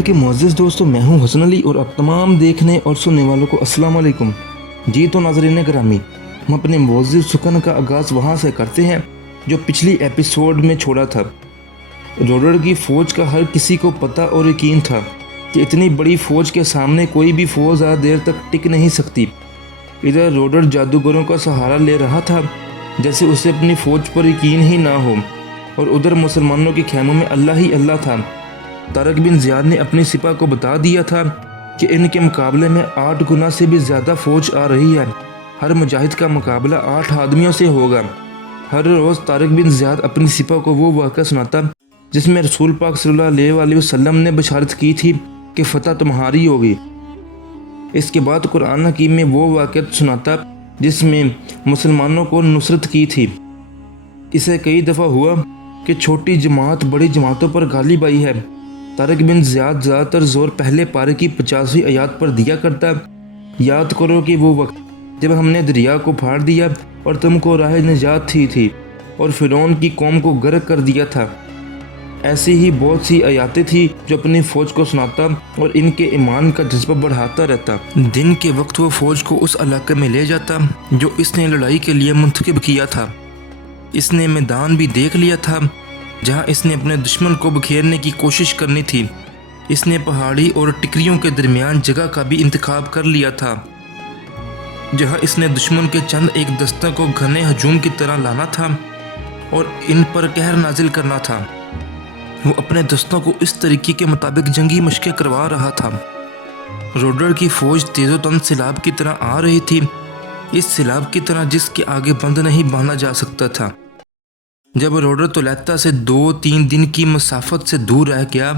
Channel के मुअज़्ज़िज़ दोस्तों, मैं हूं हसन अली और अब तमाम देखने और सुनने वालों को अस्सलाम वालेकुम। जी तो नाज़रीन गिरामी, हम अपने मुअज़्ज़िज़ सुकन का आगाज़ वहां से करते हैं जो पिछली एपिसोड में छोड़ा था। रोडर की फ़ौज का हर किसी को पता और यकीन था कि इतनी बड़ी फ़ौज के सामने कोई भी फ़ौज ज़्यादा देर तक टिक नहीं सकती। इधर रोडर जादूगरों का सहारा ले रहा था जैसे उसे अपनी फ़ौज पर यकीन ही ना हो, और उधर मुसलमानों के खेमों में अल्लाह ही अल्लाह था। तारक बिन ज़ियाद ने अपनी सिपा को बता दिया था कि इनके मुकाबले में 8 गुना से भी ज़्यादा फ़ौज आ रही है। हर मुजाहिद का मुकाबला 8 आदमियों से होगा। हर रोज़ तारक बिन ज़ियाद अपनी सिपा को वो वाक़या सुनाता जिसमें रसूल पाक सल्लल्लाहु अलैहि वसल्लम ने बशारत की थी कि फ़तह तुम्हारी होगी। इसके बाद कुरान हकीम में वो वाक़या सुनाता जिसमें मुसलमानों को नुसरत की थी। इसे कई दफ़ा हुआ कि छोटी जमात बड़ी जमातों पर गालिब आई है। तारक बिन ज़ियाद ज़्यादातर ज़ोर पहले पारे की 50वीं आयत पर दिया करता, याद करो कि वो वक्त जब हमने दरिया को फाड़ दिया और तुमको राह निजात थी और फ़िरौन की कौम को गर्क कर दिया था। ऐसी ही बहुत सी आयतें थी जो अपनी फ़ौज को सुनाता और इनके ईमान का जज्बा बढ़ाता रहता। दिन के वक्त वो फ़ौज को उस इलाके में ले जाता जो इसने लड़ाई के लिए मुंतखब किया था। इसने मैदान भी देख लिया था जहां इसने अपने दुश्मन को बखेरने की कोशिश करनी थी। इसने पहाड़ी और टिकरियों के दरमियान जगह का भी इंतखाब कर लिया था जहां इसने दुश्मन के चंद एक दस्ते को घने हजूम की तरह लाना था और इन पर कहर नाजिल करना था। वो अपने दस्तों को इस तरीके के मुताबिक जंगी मशक़ें करवा रहा था। रोडर की फ़ौज तेज़ोतंद सैलाब की तरह आ रही थी, इस सैलाब की तरह जिसके आगे बंद नहीं बांधा जा सकता था। जब रोडर तुलैता से 2-3 दिन की मसाफत से दूर रह गया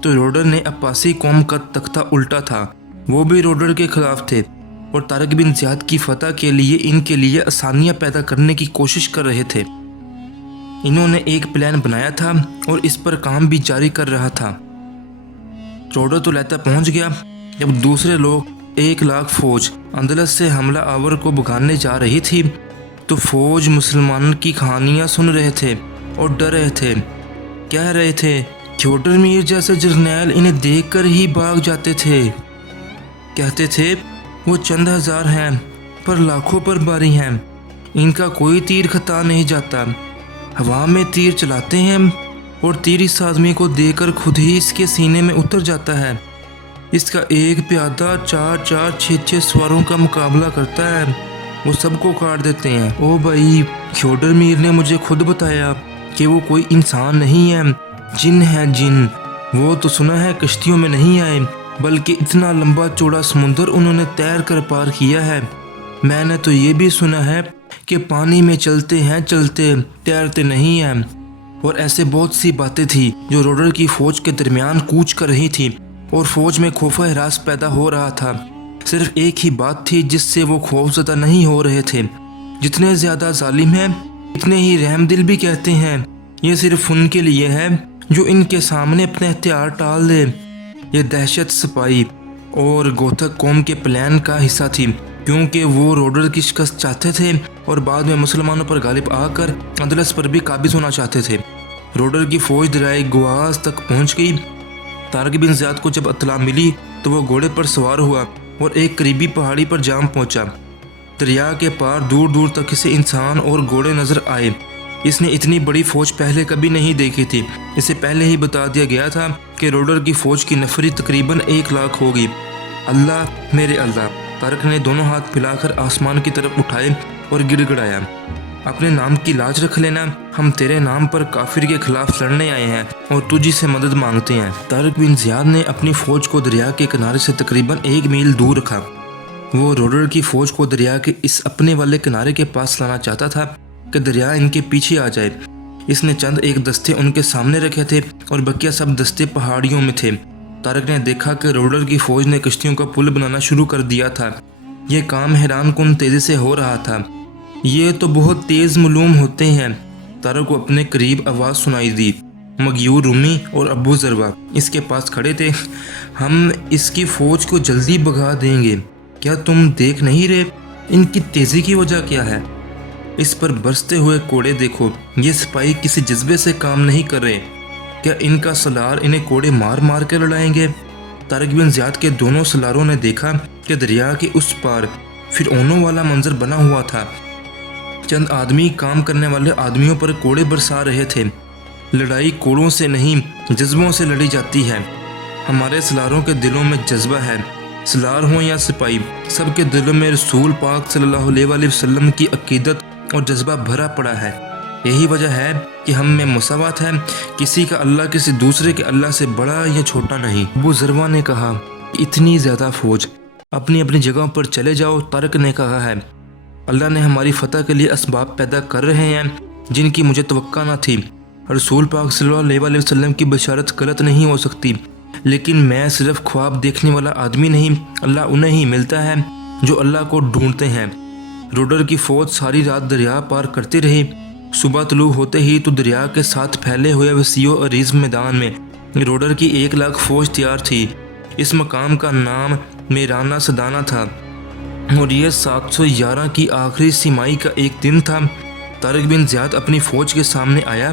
तो रोडर ने अब्बासी कौम का तख्ता उल्टा था। वो भी रोडर के खिलाफ थे और तारक बिन ज़ियाद की फतह के लिए इनके लिए आसानियाँ पैदा करने की कोशिश कर रहे थे। इन्होंने एक प्लान बनाया था और इस पर काम भी जारी कर रहा था। रोडर तुलैता पहुँच गया जब दूसरे लोग 1 लाख फ़ौज अंदलस से हमला आवर को भगाने जा रही थी तो फ़ौज मुसलमानों की कहानियाँ सुन रहे थे और डर रहे थे। कह रहे थे छोटर मीर जैसे जर्नैल इन्हें देखकर ही भाग जाते थे। कहते थे वो चंद हज़ार हैं पर लाखों पर भारी हैं, इनका कोई तीर खता नहीं जाता। हवा में तीर चलाते हैं और तीर इस आदमी को देकर खुद ही इसके सीने में उतर जाता है। इसका एक प्यादा 4-4, 6-6 सवारों का मुकाबला करता है, वो सबको काट देते हैं। ओ भाई, छोटर मीर ने मुझे खुद बताया कि वो कोई इंसान नहीं है, जिन है जिन। वो तो सुना है कश्तियों में नहीं आए बल्कि इतना लंबा चौड़ा समुंदर उन्होंने तैर कर पार किया है। मैंने तो ये भी सुना है कि पानी में चलते हैं चलते, तैरते नहीं हैं। और ऐसे बहुत सी बातें थी जो रोडर की फ़ौज के दरमियान कूच कर रही थी और फ़ौज में खौफ हरास पैदा हो रहा था। सिर्फ एक ही बात थी जिससे वो खौफज़दा नहीं हो रहे थे। जितने ज़्यादा जालिम हैं इतने ही रहमदिल भी कहते हैं। ये सिर्फ उनके लिए है जो इनके सामने अपने हथियार टाल दे। ये दहशत सिपाही और गोथक कौम के प्लान का हिस्सा थी क्योंकि वो रोडर की शिकस्त चाहते थे और बाद में मुसलमानों पर गालिब आकर अंदलस पर भी काबिज होना चाहते थे। रोडर की फ़ौज दरियाए गुआस तक पहुंच गई। तारक बिन ज़ियाद को जब इत्तला मिली तो वो घोड़े पर सवार हुआ और एक करीबी पहाड़ी पर जाम पहुंचा। दरिया के पार दूर दूर तक इसे इंसान और घोड़े नजर आए। इसने इतनी बड़ी फ़ौज पहले कभी नहीं देखी थी। इसे पहले ही बता दिया गया था कि रोडर की फ़ौज की नफरी तकरीबन 1 लाख होगी। अल्लाह मेरे अल्लाह, तारक ने दोनों हाथ फैलाकर आसमान की तरफ उठाए और गिड़गिड़ाया, अपने नाम की लाज रख लेना, हम तेरे नाम पर काफिर के खिलाफ लड़ने आए हैं और तुझी से मदद मांगते हैं। तारक बिन ज़ियाद ने अपनी फ़ौज को दरिया के किनारे से तकरीबन 1 मील दूर रखा। वो रोडर की फ़ौज को दरिया के इस अपने वाले किनारे के पास लाना चाहता था कि दरिया इनके पीछे आ जाए। इसने चंद एक दस्ते उनके सामने रखे थे और बकिया सब दस्ते पहाड़ियों में थे। तारक ने देखा कि रोडर की फ़ौज ने कश्तियों का पुल बनाना शुरू कर दिया था। यह काम हैरान कुन तेज़ी से हो रहा था। ये तो बहुत तेज़ मालूम होते हैं। तारक को अपने करीब आवाज़ सुनाई दी। मगयूर रूमी और अबू ज़रवा इसके पास खड़े थे। हम इसकी फ़ौज को जल्दी भगा देंगे, क्या तुम देख नहीं रहे इनकी तेज़ी की वजह क्या है? इस पर बरसते हुए कोड़े देखो। ये सिपाही किसी जज्बे से काम नहीं कर रहे। کیا ان کا سلار انہیں کوڑے مار مار کے لڑائیں گے؟ طارق بن زیاد کے دونوں سلاروں نے دیکھا کہ دریا کے اس پار فرعونوں والا منظر بنا ہوا تھا۔ چند آدمی کام کرنے والے آدمیوں پر کوڑے برسا رہے تھے۔ لڑائی کوڑوں سے نہیں جذبوں سے لڑی جاتی ہے۔ ہمارے سلاروں کے دلوں میں جذبہ ہے، سلار ہوں یا سپاہی، سب کے دلوں میں رسول پاک صلی اللہ علیہ وآلہ وسلم کی عقیدت اور جذبہ بھرا پڑا ہے۔ یہی وجہ ہے کہ ہم میں مساوات ہے، کسی کا اللہ کسی دوسرے کے اللہ سے بڑا یا چھوٹا نہیں۔ ابو ذروہ نے کہا کہ اتنی زیادہ فوج، اپنی اپنی جگہوں پر چلے جاؤ۔ طارق نے کہا ہے اللہ نے ہماری فتح کے لیے اسباب پیدا کر رہے ہیں جن کی مجھے توقع نہ تھی۔ رسول پاک صلی اللہ علیہ وآلہ وسلم کی بشارت غلط نہیں ہو سکتی، لیکن میں صرف خواب دیکھنے والا آدمی نہیں، اللہ انہیں ہی ملتا ہے جو اللہ کو ڈھونڈتے ہیں۔ روڈر کی فوج ساری رات دریا پار کرتی رہی۔ صبح طلوع ہوتے ہی تو دریا کے ساتھ پھیلے ہوئے وسیع و عریض میدان میں روڈر کی 1,00,000 فوج تیار تھی۔ اس مقام کا نام میرانہ سدانہ تھا اور یہ 711 کی آخری سیمائی کا ایک دن تھا۔ طارق بن زیاد اپنی فوج کے سامنے آیا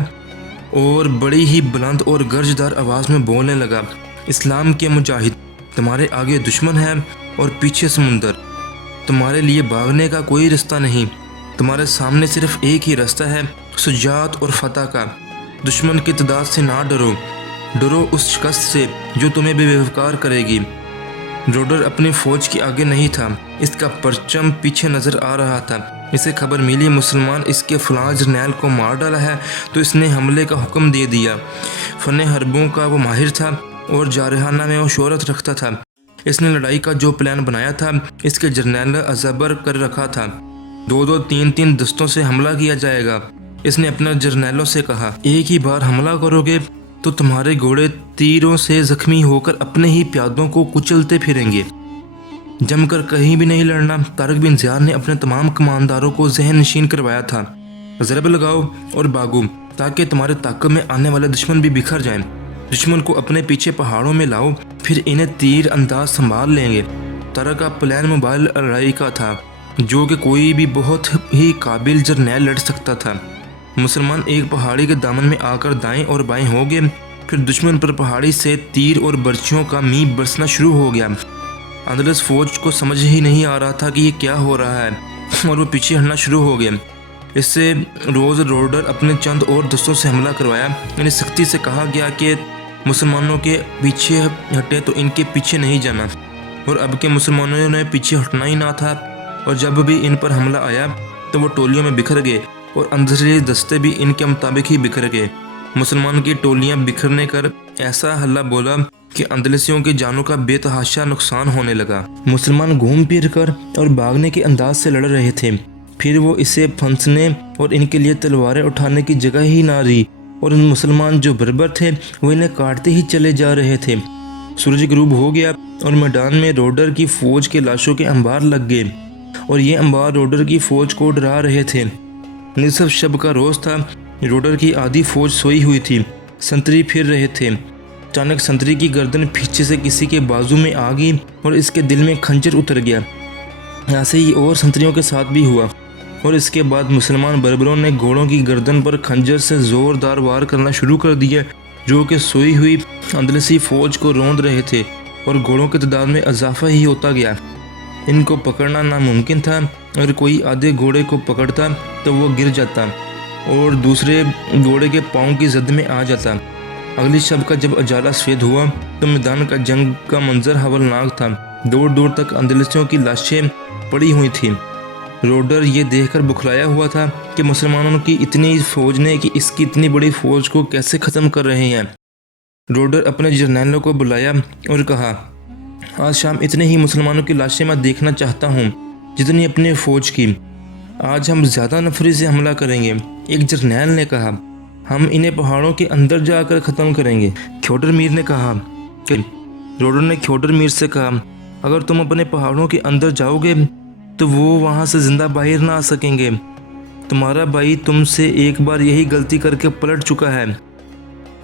اور بڑی ہی بلند اور گرجدار آواز میں بولنے لگا، اسلام کے مجاہد، تمہارے آگے دشمن ہے اور پیچھے سمندر، تمہارے لیے بھاگنے کا کوئی رستہ نہیں، تمہارے سامنے صرف ایک ہی راستہ ہے، شجاعت اور فتح کا۔ دشمن کی تعداد سے نہ ڈرو، ڈرو اس شکست سے جو تمہیں بے وقار کرے گی۔ روڈر اپنی فوج کے آگے نہیں تھا، اس کا پرچم پیچھے نظر آ رہا تھا۔ اسے خبر ملی مسلمان اس کے فلاں جرنیل کو مار ڈالا ہے، تو اس نے حملے کا حکم دے دیا۔ فن حربوں کا وہ ماہر تھا اور جارحانہ میں وہ شہرت رکھتا تھا۔ اس نے لڑائی کا جو پلان بنایا تھا اس کے جرنیل ازبر کر رکھا تھا۔ 2 3 دستوں سے حملہ کیا جائے گا۔ اس نے اپنے جرنیلوں سے کہا، ایک ہی بار حملہ کرو گے تو تمہارے گھوڑے تیروں سے زخمی ہو کر اپنے ہی پیادوں کو کچلتے پھریں گے، جم کر کہیں بھی نہیں لڑنا۔ طارق بن زیاد نے اپنے تمام کمانداروں کو ذہن نشین کروایا تھا، ضرب لگاؤ اور بھاگو تاکہ تمہارے تعاقب میں آنے والے دشمن بھی بکھر جائیں۔ دشمن کو اپنے پیچھے پہاڑوں میں لاؤ، پھر انہیں تیر انداز سنبھال لیں گے۔ طارق کا پلان موبائل لڑائی کا تھا جو کہ کوئی بھی بہت ہی قابل جرنیل لڑ سکتا تھا۔ مسلمان ایک پہاڑی کے دامن میں آ کر دائیں اور بائیں ہو گئے، پھر دشمن پر پہاڑی سے تیر اور برچھیوں کا می برسنا شروع ہو گیا۔ اندلس فوج کو سمجھ ہی نہیں آ رہا تھا کہ یہ کیا ہو رہا ہے اور وہ پیچھے ہٹنا شروع ہو گئے۔ اس سے روڈر اپنے چند اور دستوں سے حملہ کروایا، یعنی سختی سے کہا گیا کہ مسلمانوں کے پیچھے ہٹے تو ان کے پیچھے نہیں جانا، اور اب کے مسلمانوں نے پیچھے ہٹنا ہی نہ تھا، اور جب بھی ان پر حملہ آیا تو وہ ٹولیوں میں بکھر گئے اور اندھیرے دستے بھی ان کے مطابق ہی بکھر گئے۔ مسلمان کی ٹولیاں بکھرنے کر ایسا ہلہ بولا کہ اندلسیوں کی جانوں کا بے تحاشا نقصان ہونے لگا۔ مسلمان گھوم پھر کر اور بھاگنے کے انداز سے لڑ رہے تھے، پھر وہ اسے پھنسنے اور ان کے لیے تلواریں اٹھانے کی جگہ ہی نہ رہی، اور ان مسلمان جو بربر تھے وہ انہیں کاٹتے ہی چلے جا رہے تھے۔ سورج غروب ہو گیا اور میدان میں روڈر کی فوج کے لاشوں کے انبار لگ گئے، اور یہ انبار روڈر کی فوج کو ڈرا رہے تھے۔ نصف شب کا روز تھا، روڈر کی آدھی فوج سوئی ہوئی تھی، سنتری پھر رہے تھے۔ اچانک سنتری کی گردن پیچھے سے کسی کے بازو میں آ گئی اور اس کے دل میں خنجر اتر گیا۔ ایسے ہی اور سنتریوں کے ساتھ بھی ہوا، اور اس کے بعد مسلمان بربروں نے گھوڑوں کی گردن پر خنجر سے زوردار وار کرنا شروع کر دیا، جو کہ سوئی ہوئی اندلسی فوج کو روند رہے تھے، اور گھوڑوں کی تعداد میں اضافہ ہی ہوتا گیا۔ ان کو پکڑنا ناممکن تھا، اگر کوئی آدھے گھوڑے کو پکڑتا تو وہ گر جاتا اور دوسرے گھوڑے کے پاؤں کی زد میں آ جاتا۔ اگلی شب کا جب اجالا سفید ہوا تو میدان کا جنگ کا منظر ہولناک تھا۔ دور دور تک اندلسیوں کی لاشیں پڑی ہوئی تھیں۔ روڈر یہ دیکھ کر بکھلایا ہوا تھا کہ مسلمانوں کی اتنی فوج نے کہ اس کی اتنی بڑی فوج کو کیسے ختم کر رہے ہیں۔ روڈر اپنے جرنیلوں کو بلایا اور کہا، آج شام اتنے ہی مسلمانوں کی لاشیں میں دیکھنا چاہتا ہوں جتنی اپنی فوج کی۔ آج ہم زیادہ نفری سے حملہ کریں گے۔ ایک جرنیل نے کہا، ہم انہیں پہاڑوں کے اندر جا کر ختم کریں گے۔ کھیوٹر میر نے کہا کہ روڈر نے کھیوٹر میر سے کہا، اگر تم اپنے پہاڑوں کے اندر جاؤ گے تو وہ وہاں سے زندہ باہر نہ آ سکیں گے۔ تمہارا بھائی تم سے ایک بار یہی غلطی کر کے پلٹ چکا ہے۔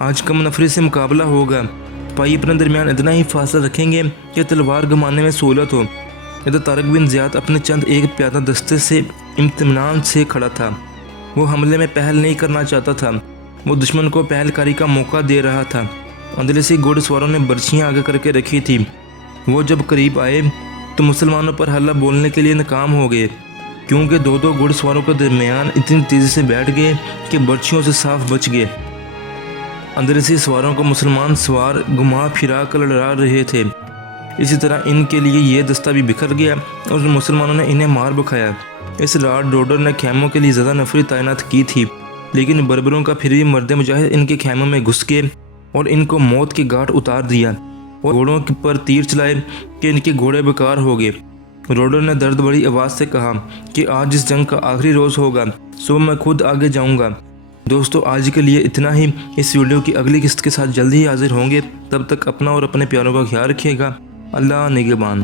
آج کم نفری سے مقابلہ ہوگا۔ بھائی اپنے درمیان اتنا ہی فاصلہ رکھیں گے کہ تلوار گھمانے میں سہولت ہو۔ ادھر طارق بن زیاد اپنے چند ایک پیادہ دستے سے اطمینان سے کھڑا تھا۔ وہ حملے میں پہل نہیں کرنا چاہتا تھا۔ वो दुश्मन को पहलकारी का मौका दे रहा था। अंदलसी घोड़सवारों ने बर्छियाँ आगे करके रखी थी। वो जब करीब आए तो मुसलमानों पर हल्ला बोलने के लिए नाकाम हो गए, क्योंकि दो दो घुड़सवारों के दरमियान इतनी तेज़ी से बैठ गए कि बर्छियों से साफ बच गए। अंदलसी सवारों को मुसलमान सवार घुमा फिरा कर लड़ा रहे थे। इसी तरह इनके लिए ये दस्ता भी बिखर गया और मुसलमानों ने इन्हें मार बखाया। इस रात डोडर ने खैमों के लिए ज़्यादा नफरी तैनात की थी, लेकिन बर्बरों का फिर भी मर्द मुजाहिद इनके खैमों में घुस गए और इनको मौत की घाट उतार दिया और घोड़ों पर तीर चलाए कि इनके घोड़े बेकार हो गए। रोडर ने दर्द भरी आवाज़ से कहा कि आज इस जंग का आखिरी रोज़ होगा, सुबह मैं खुद आगे जाऊंगा। दोस्तों, आज के लिए इतना ही। इस वीडियो की अगली किस्त के साथ जल्दी ही हाजिर होंगे। तब तक अपना और अपने प्यारों का ख्याल रखिएगा। अल्लाह निगहबान।